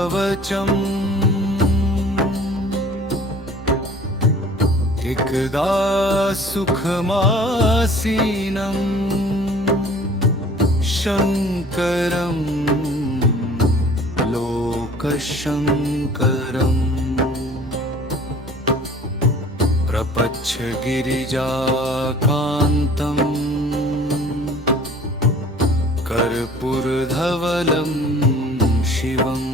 कवचम् एकदा सुखमासीनं शङ्करं लोकशङ्करम् प्रपच्छ गिरिजाकान्तं कर्पूरधवलं शिवम्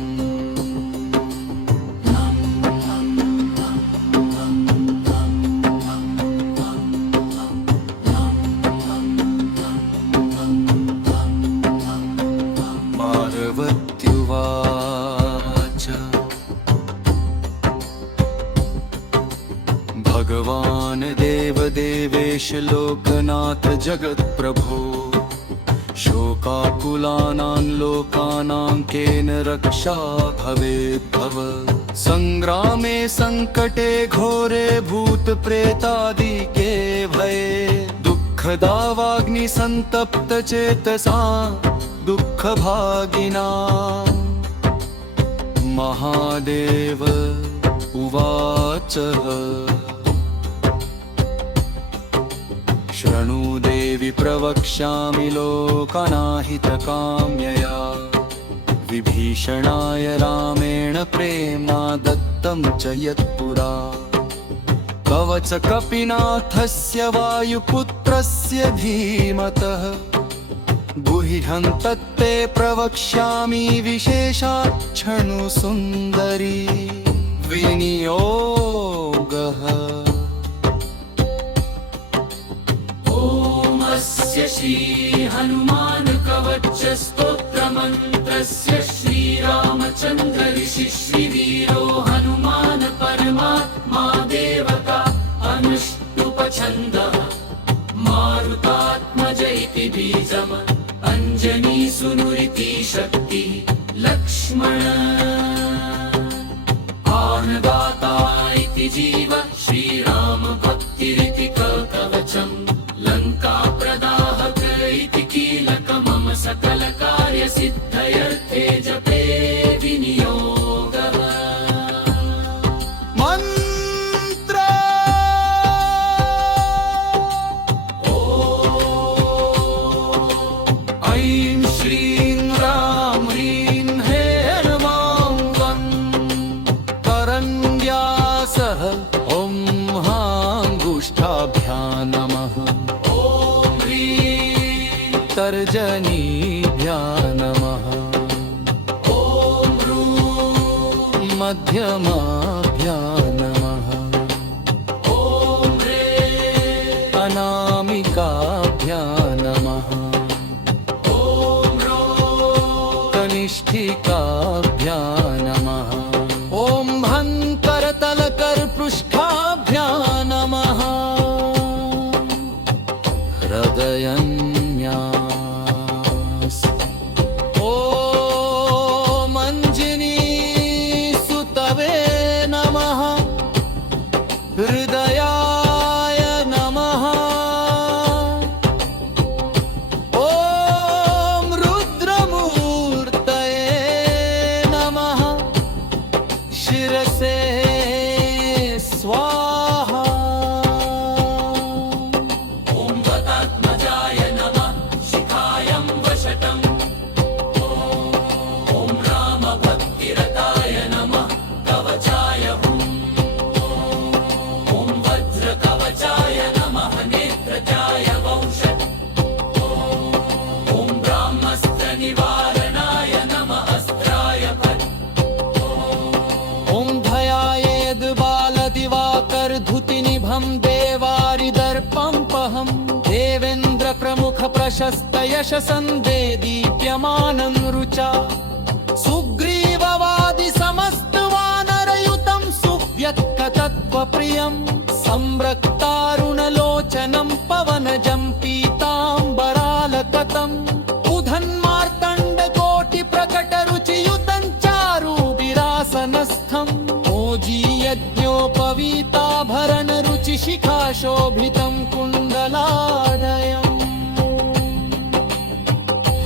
पार्वत्युवाच भगवान् देवदेवेश लोकनाथ जगत्प्रभो शोकाकुलानां लोकानां केन रक्षा भवेद्भव संग्रामे संकटे घोरे भूतप्रेतादिके भये दुःखदावाग्निसन्तप्तचेतसा दुःखभागिना महादेव उवाच शृणु देवि प्रवक्ष्यामि लोकनाहितकाम्यया विभीषणाय रामेण प्रेम्णा दत्तं च यत्पुरा कवच कपिनाथस्य वायुपुत्रस्य धीमतः गुह्यं तत्ते प्रवक्ष्यामि विशेषाच्छणु सुन्दरी विनियोगः ओमस्य श्री हनुमान कवच स्तोत्र मंत्रस्य श्रीरामचंद्र ऋषि श्रीवीरो हनुमान परमात्मा देवता अनुष्टुप छन्दः मारुतात्मज इति बीजम् अंजनी सुनुरिति शक्ति लक्ष्मण आनदाता इति जीव श्रीराम भक्तिरिति कवचम् लंका प्रदाहक इति कीलक मम सकल कार्य सिद्धयर्थे जपे विनियोगः मंत्र ऐं श्रीं राम ह्रीं हेरवां वं करन्यासः ॐ हाङ्गुष्ठाभ्यां नमः तर्जनीभ्यां नमः ॐ मध्यमाभ्यां नमः ॐ अनामिकाभ्यां नमः कनिष्ठिकाभ्यां नमः ॐ करतलकरपृष्ठाभ्यां नमः हृदयन्यास ॐ अंजनीसुतवे नमः हृदयाय नमः ॐ रुद्रमूर्तये नमः शिरसे स्वाहा ॐ वतात्मजाय नमः शिखायं वशटम् ॐ रामभक्तिरताय नमः कवचाय हुम् ॐ वज्रकवचाय नमः नेत्रजाय वंशट् ॐ ब्रह्मस्त्रनिवारणाय नमः अस्त्राय फट् ॐ धयायेद् बालदिवाकरधुतिनिभं देवारिदर्पं देवेन्द्र प्रमुख प्रशस्त यशसन्दे दीप्यमानं रुचा सुग्रीववादि समस्त वानरयुतं सुव्यक्ततत्त्वप्रियं संरक्तारुणलोचनं पवनजं पीताम्बरालततं उधन्मार्तण्डकोटिप्रकटरुचियुतं चारुविरासनस्थं मोजीयज्ञोपवीताभरणरुचिशिखाशोभितं कुण्डलाढयम्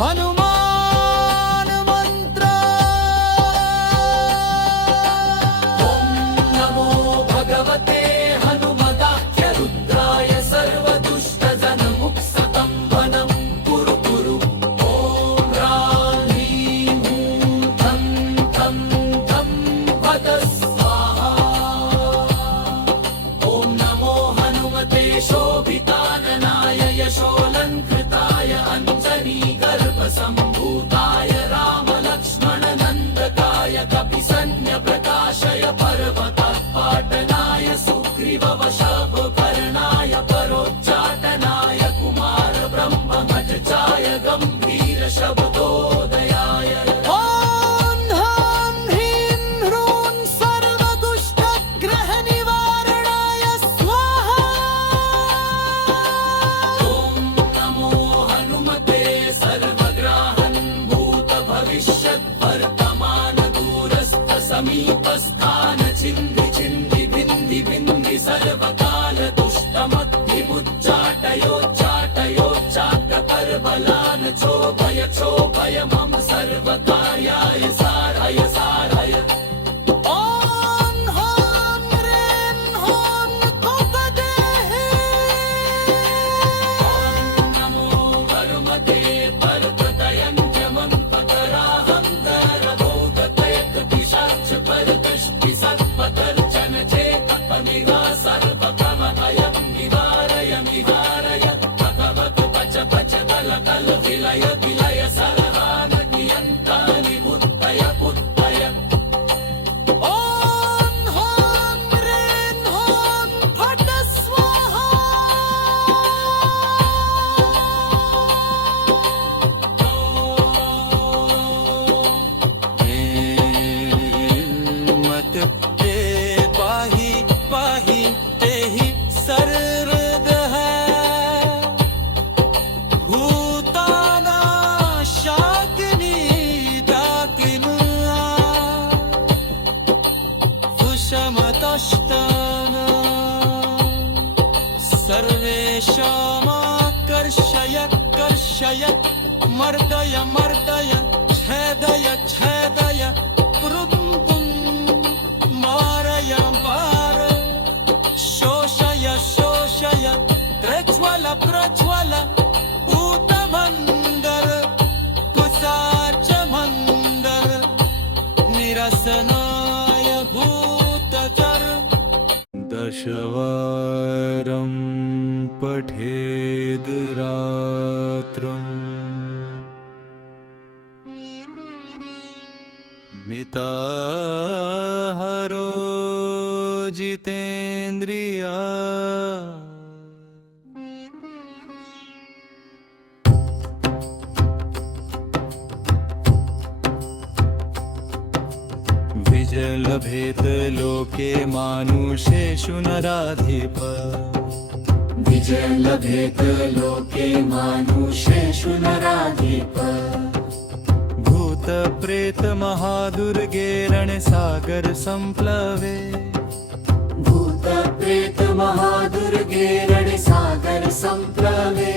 हनुमान मंत्र शोभिताननाय यशोऽलङ्कृताय अञ्जनीगर्भसम्भूताय रामलक्ष्मणनन्दकाय कपिसन्न्यप्रकाशय पर्वतपाटनाय सुग्रीववशभकर्णाय परोच्चाटनाय कुमारब्रह्ममजचाय गम्भीरशब्दोदयाय ॐ ह्रां ह्रीं ह्रूं सर्वदुष्टग्रहनिवारणाय स्वाहा ॐ नमो हनुमते सर्वग्राहन् भूतभविष्यद्वर्तमानदूरस्थसमीपस्थान छिन्दि भिन्दि भिन्दि सर्वकालदुष्टमद्विमुच्चाटयोच्चाटयोच्चाग्रकर्बलान् क्षोभय क्षोभय मम सर्वकार्याय सारय सारय ॐ ह्रां ह्रीं ह्रूं कुपदेः नमो हनुमते पर्वतयञ्जमन्पकराहङ्कारभोगतयकपिशाचपरदृष्टिसत्पदर्शन चेतपमिहा सर्वप्रमभयं निवारय निवारय भगवत पच पच कल कल विलय विलय सरहान नियन्तानि बुद्धय बुद्धय ॐ ह्रां ह्रीं ह्रूं फट् स्वाहा मत ते पाहि पाहि तेहि सर्वद है भूतानाशाग्नि दाकिना कुशमतष्टाना सर्वेषामाकर्षय कर्षय मर्दय मर्दय छेदय छेदय पुरुं मारय मार शोषय शोषय प्रज्वल प्रज्वल ऊतमन्दर कुसाच मन्दर निरसनाय भूतकर दशवारं पठेद् रात्रम् मिताहारो जितेन्द्रिया विजलभेत लोके मानुषेषु नराधिप विजयलभेत लोके मानुषेषु नराधिप भूत प्रेत महादुर्गे रणसागर संप्लवे भूत प्रेत महादुर्गे रणसागर संप्लवे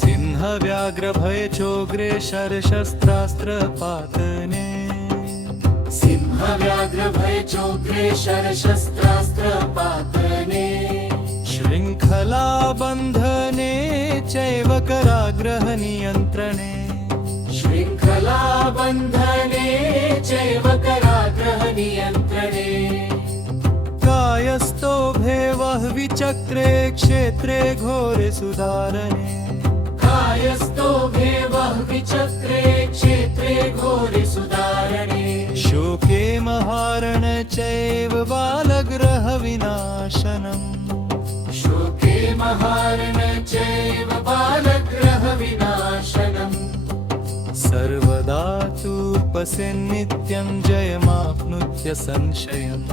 सिंह व्याघ्र भय चोग्रे शरशस्त्रास्त्र पातने सिंह व्याघ्र भय चोग्रे शरशस्त्रास्त्र पातने शृंखला बंधने चैव कराग्रह नियंत्रणे शृंखला बंधने चैव कराग्रह नियंत्रणे कायस्थो भेवः विचक्रे क्षेत्रे घोरे सुधारणे कायस्थो भेवः विचक्रे क्षेत्रे घोरे सुधारणे शोके महारण चैव बालग्रह विनाशनम् शोके महारण चैव बालग्रह विनाशनम् सर्वदा तु पश्यन्नित्यं जयमाप्नुत्य संशयम्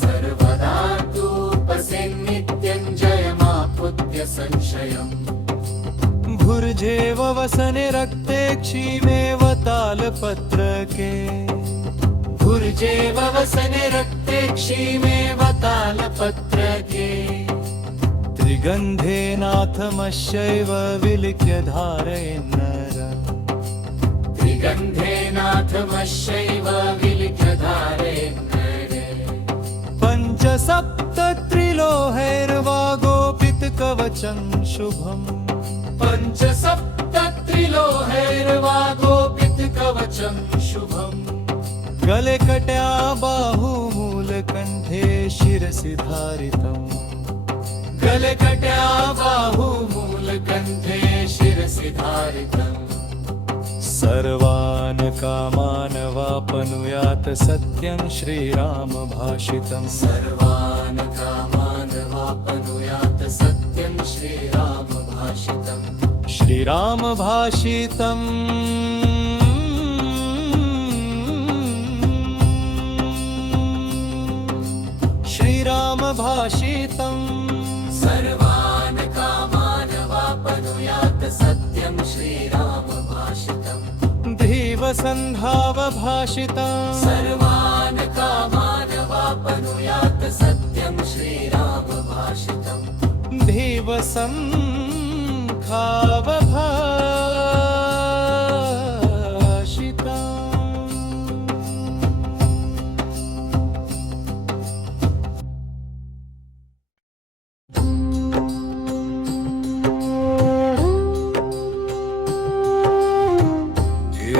सर्वदा तु पश्यन्नित्यं जयमाप्नुत्य संशयम् भुर्जेव वसने रक्ते क्षीमेव तालपत्रके भुर्जेव वसने रक्ते क्षीमेव तालपत्रके त्रिगन्धेनाथमश्चैव विलिख्य धारयन्नर त्रिगन्धेनाथमश्चैव विलिख्य धारयन्नर पञ्चसप्त त्रिलोहैर्वागोपितकवचं शुभम् पञ्चसप्त त्रिलोहैर्वागोपितकवचं शुभम् गले कट्या बाहुमूलकण्ठे शिरसि धारितम् गलकट्या बाहु मूलकण्ठे शिरसि धारितम् सर्वान् कामान् वापनुयात् सत्यं श्रीराम भाषितम् सर्वान् कामान् वापनुयात् सत्यं श्रीराम भाषितम् श्रीराम भाषितम् श्रीराम भाषितम् सर्वान् कामान् वापनुयात् सत्यं श्रीराम भाषितम् धीवसन्धाव भाषितम् सर्वान् कामान् वापनुयात् सत्यं श्रीराम भाषितम् धीवसन्धाव भाषितम्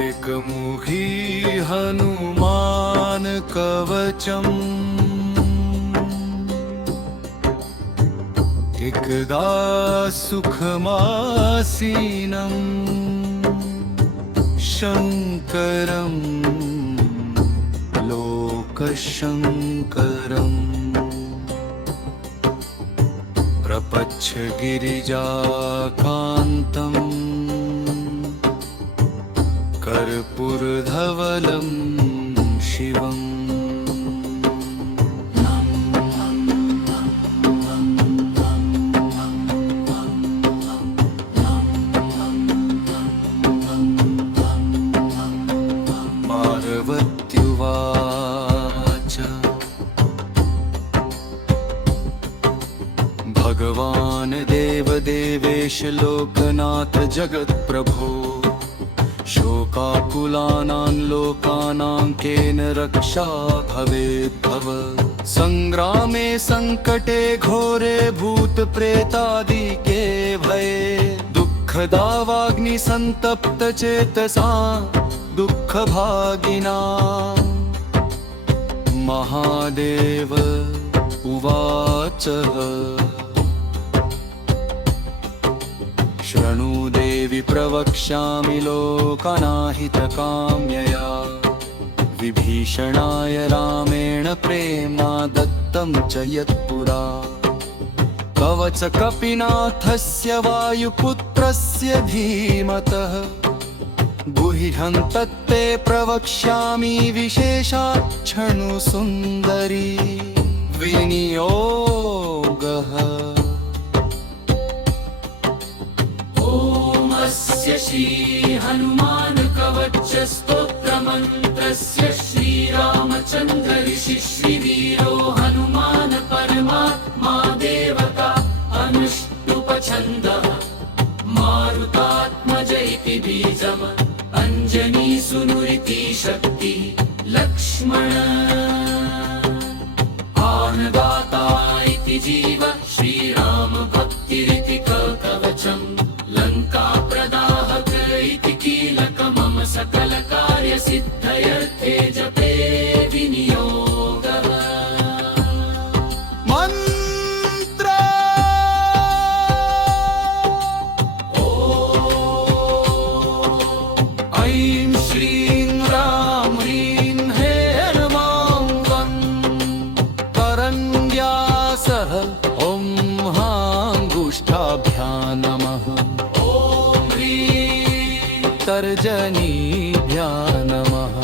एकमुखी हनुमान कवचम् एकदा सुखमासीनं शङ्करं लोकशङ्करम् प्रपच्छ गिरिजाकान्तम् कर्पूरधवलं शिवम् पार्वत्युवाच भगवान् देवदेवेश लोकनाथ जगत्प्रभो शोकाकुलानां लोकानां केन रक्षा भवेद्भव संग्रामे संकटे घोरे भूतप्रेतादिके भये दुःखदावाग्नि संतप्त चेतसा दुःखभागिना महादेव उवाच शृणु देवि प्रवक्ष्यामि लोकनाहितकाम्यया विभीषणाय रामेण प्रेम्णा दत्तं च यत्पुरा कवचकपिनाथस्य वायुपुत्रस्य धीमतः गुह्यं तत्ते प्रवक्ष्यामि विशेषात् क्षणुसुन्दरी विनियोगः स्य श्री हनुमान कवच स्तोत्र मंत्रस्य श्रीरामचन्द्र ऋषि श्रीवीरो हनुमान परमात्मा देवता अनुष्टुपछन्दः मारुतात्मज इति बीजम् अञ्जनीसुनुरिति शक्ति लक्ष्मण आनदाता इति जीव श्रीराम भक्तिरिति कवचम् लंका प्रदाहक इति कीलक मम सकल कार्य सिद्धयर्थे जपे विनियोगः मंत्र ऐं श्रीं राम ह्रीं हेर्मां वं करन्यासः ॐ हाङ्गुष्ठाभ्यां नमः तर्जनीभ्यां नमः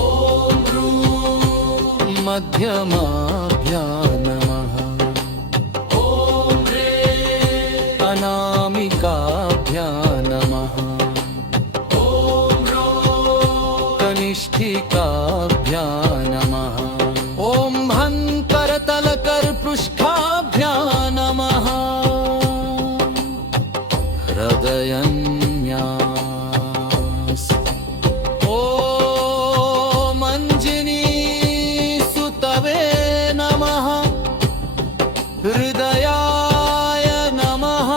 ॐ ह्रूं मध्यमाभ्यां नमः ॐ ह्रें अनामिकाभ्यां नमः ॐ ह्रौं कनिष्ठिकाभ्यां नमः ॐ भं करतलकरपृष्ठाभ्यां नमः हृदयन्यास ॐ अञ्जनीसुतवे नमः हृदयाय नमः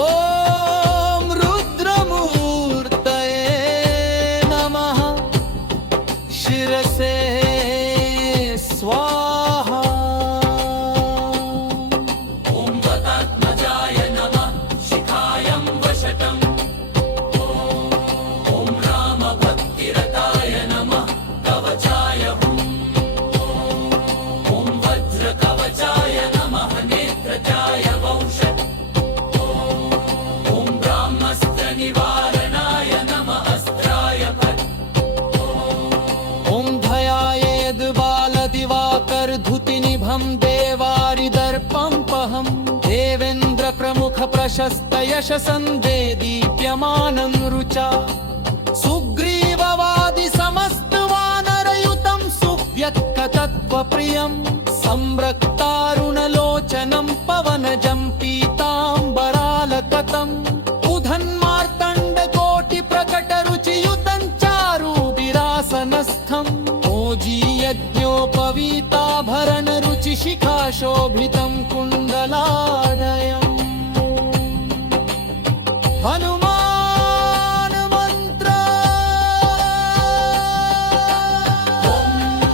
ॐ रुद्रमूर्तये नमः शिरसे स्वाहा प्रशस्तयशसन्दे दीप्यमानं रुचा सुग्रीववादि समस्तवानरयुतं सुव्यक्ततत्त्वप्रियं सम्रक्तारुणलोचनं पवनजं पीताम्बरालकतम् उधन्मार्तण्डकोटिप्रकटरुचियुतं चारुविरासनस्थं मोजीयज्ञोपवीताभरणरुचिशिखाशोभितं कुण्डलादयम् हनुमान मंत्र ॐ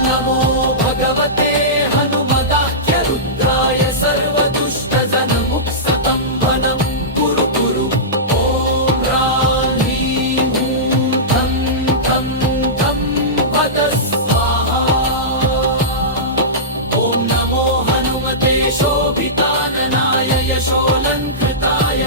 नमो भगवते हनुमदाख्य रुद्राय सर्वदुष्टजनमुक्सतं वनं कुरु कुरु ॐ ह्रां ह्रीं हूं तं तं तं वद स्वाहा ॐ नमो हनुमते शोभिताननाय यशोऽलङ्कृताय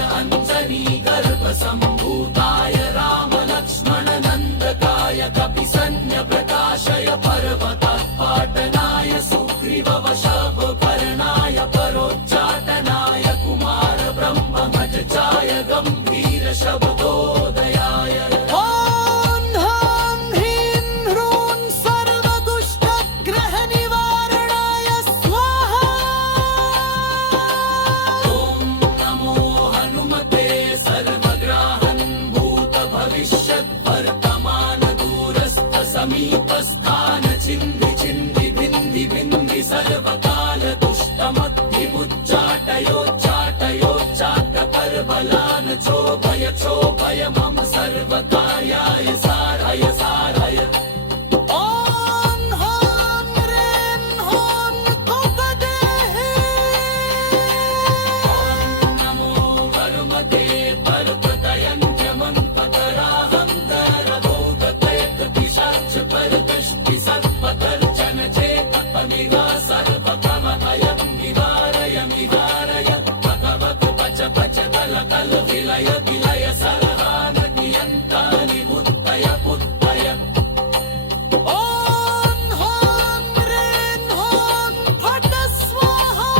सम्भूताय रामलक्ष्मणनन्दकाय कपिसन्न्यप्रकाशय पर्वतपाटनाय सुग्रीववशवकर्णाय परोच्चाटनाय कुमारब्रह्ममजचाय गम्भीरशब्दोदयाय समीपस्थान छिन्धि छिन्धि भिन्धि भिन्धि सर्वकाल दुष्टमद्भिमुच्चाटयोच्चाटयोच्चाटकर्बलान् क्षोभय क्षोभय मम सर्वकार्याय सारय सारय कल विलय विलय सर्वान नियन्तानि बुद्धय बुद्धय ॐ ह्रां ह्रीं ह्रूं फट् स्वाहा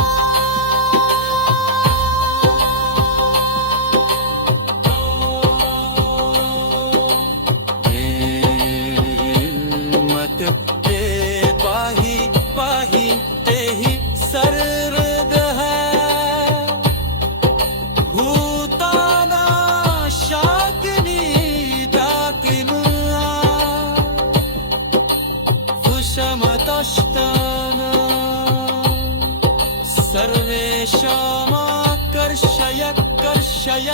मत ते पाहि पाहि तेहि सर्वद है सर्वेषामाकर्षय कर्षय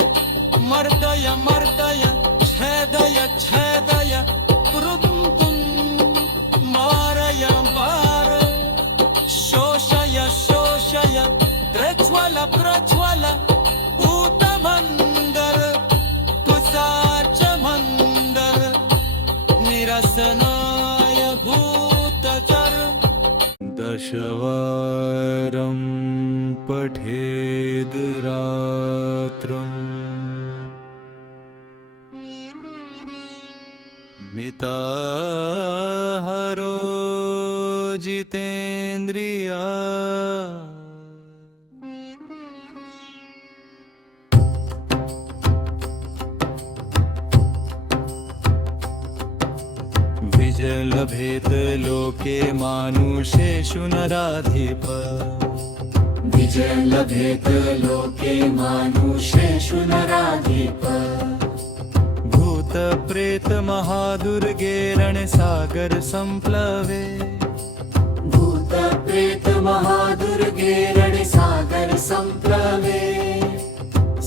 मर्दय मर्दय छेदय छेदय पुरुं मारय मार शोषय शोषय प्रज्वल प्रज्वल पूतमन्दर कुसाच मन्दर निरसनाय भूतचर दशवारं पठेद् रात्रम् मिताहारो जितेन्द्रिया विजलभेत लोके मानुषेषु नराधिप विजलभेत लोके मानुषेषु नराधिप भूत प्रेत महादुर्गे रणसागर संप्लवे भूत प्रेत महादुर्गे रणसागर संप्लवे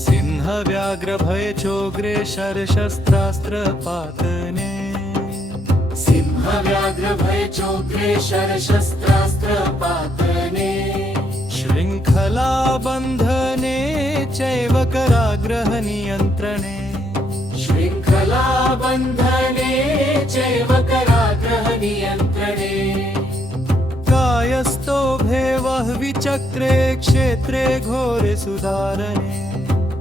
सिंह व्याघ्र भय चोग्रे शरशस्त्रास्त्र पातने सिंह व्याघ्र भय चोग्रे शरशस्त्रास्त्र पातने श्रृंखला बंधने चैव कराग्रह नियंत्रणे श्रृंखला बंधने चैव कराग्रह नियंत्रणे कायस्थो भेवः विचक्रे क्षेत्रे घोरे सुधारणे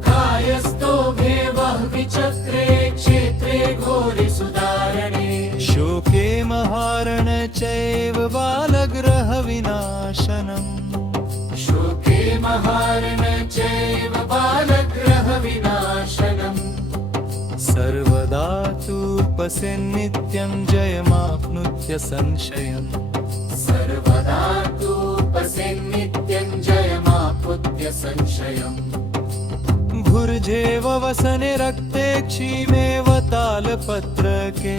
कायस्थो भेवः विचक्रे क्षेत्रे घोरे सुधारणे शोके महारण चैव बालग्रह विनाशनम् शोके महारण चैव बालग्रह पश्यन्नित्यं जयमाप्नुत्य संशयम् सर्वदा तु पश्यन्नित्यं जयमाप्नुत्य संशयम् भुर्जेव वसने रक्ते क्षीमेव तालपत्रके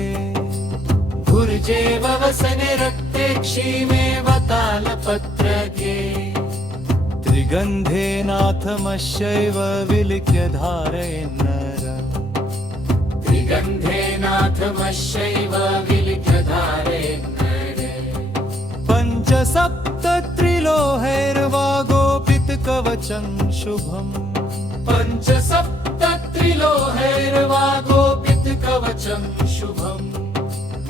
भुर्जेव वसने रक्ते क्षीमेव तालपत्रके त्रिगन्धेनाथमश्चैव विलिख्य धारयन्नर त्रिगन्धेनाथमश्चैव विलिख्य धारयन्नरे पञ्चसप्तत्रिलोहैर्वा गोपितकवचं शुभम् पञ्चसप्तत्रिलोहैर्वा गोपितकवचं शुभम्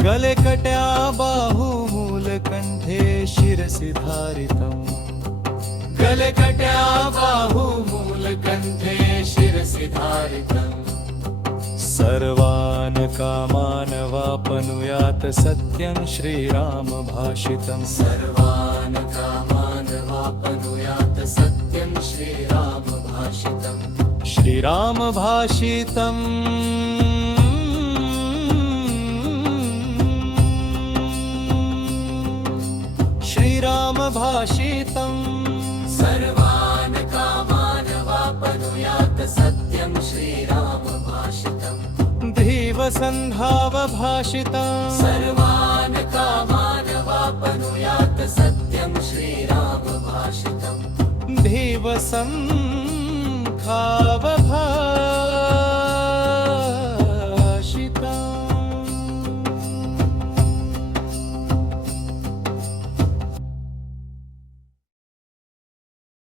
गले कट्या बाहुमूलकण्ठे शिरसि धारितम् गलकट्या बाहुमूलकण्ठे शिरसि धारितम् सर्वान् कामान् वापनुयात् सत्यं श्रीराम भाषितम् सर्वान् कामान् वापनुयात् सत्यं श्रीराम भाषितम् श्रीराम भाषितम् श्रीराम भाषितम् सर्वान् कामान् वापनुयात् सत्यं श्रीराम भाषितम् धीवसन्धाव भाषितम् सर्वान् कामान् वापनुयात् सत्यं श्रीराम भाषितम् धीवसन्धाव भाषितम्